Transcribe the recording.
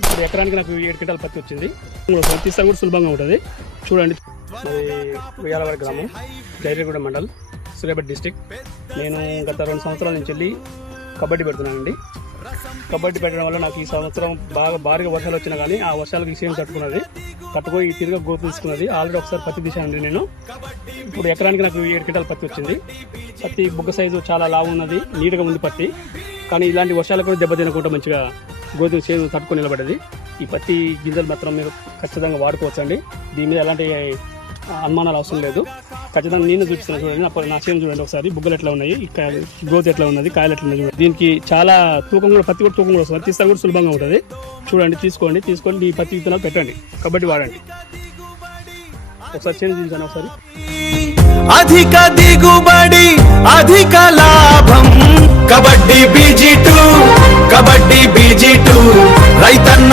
ఇప్పుడు ఎకరానికి నాకు 7 క్వింటాల పత్తి వచ్చింది. తీస్తా కూడా సులభంగా ఉంటుంది. చూడండి, ఉయ్యాలవాడ గ్రామం, జైరేగూడ మండల్, సూర్యాపేట డిస్టిక్. నేను గత 2 సంవత్సరాల నుంచి వెళ్ళి కబడ్డీ పెడుతున్నానండి. కబడ్డీ పెట్టడం వల్ల నాకు ఈ సంవత్సరం బాగా భారీగా వర్షాలు వచ్చినా కానీ ఆ వర్షాలకు విషయం తట్టుకొని తిరిగి గ్రోత్ తీసుకున్నది. ఆల్రెడీ ఒకసారి పత్తి తీసానండి నేను. ఇప్పుడు ఎకరానికి నాకు 7 క్వింటాల పత్తి వచ్చింది. పత్తి బుగ్గ సైజు చాలా లావు ఉన్నది, నీట్గా ఉంది పత్తి. కానీ ఇలాంటి వర్షాలు కూడా దెబ్బ తినకుండా మంచిగా గోధుమ చేను తట్టుకొని నిలబడ్డది. ఈ పత్తి గింజలు మాత్రం మీరు ఖచ్చితంగా వాడుకోవచ్చండి. దీని మీద ఎలాంటి అనుమానాలు అవసరం లేదు. ఖచ్చితంగా నేను చూపిస్తున్నాను చూడండి. నా చేను చూడండి ఒకసారి, బుగ్గలు ఎట్లా ఉన్నాయి, గ్రోత్ ఎట్లా ఉన్నది, కాయలు ఎట్లా ఉన్నాయి. దీనికి చాలా తూకం కూడా, పత్తి కూడా తూకం కూడా వస్తుంది. తీస్తా కూడా సులభంగా ఉంటుంది. చూడండి, తీసుకొని ఈ పత్తి విత్తనాలు పెట్టండి, కబడ్డీ వాడండి. ఒకసారి చేను చూసాను ఒకసారి. అధిక దిగుబడి, అధిక లాభం. కబడ్డీ BG2 రైతన్న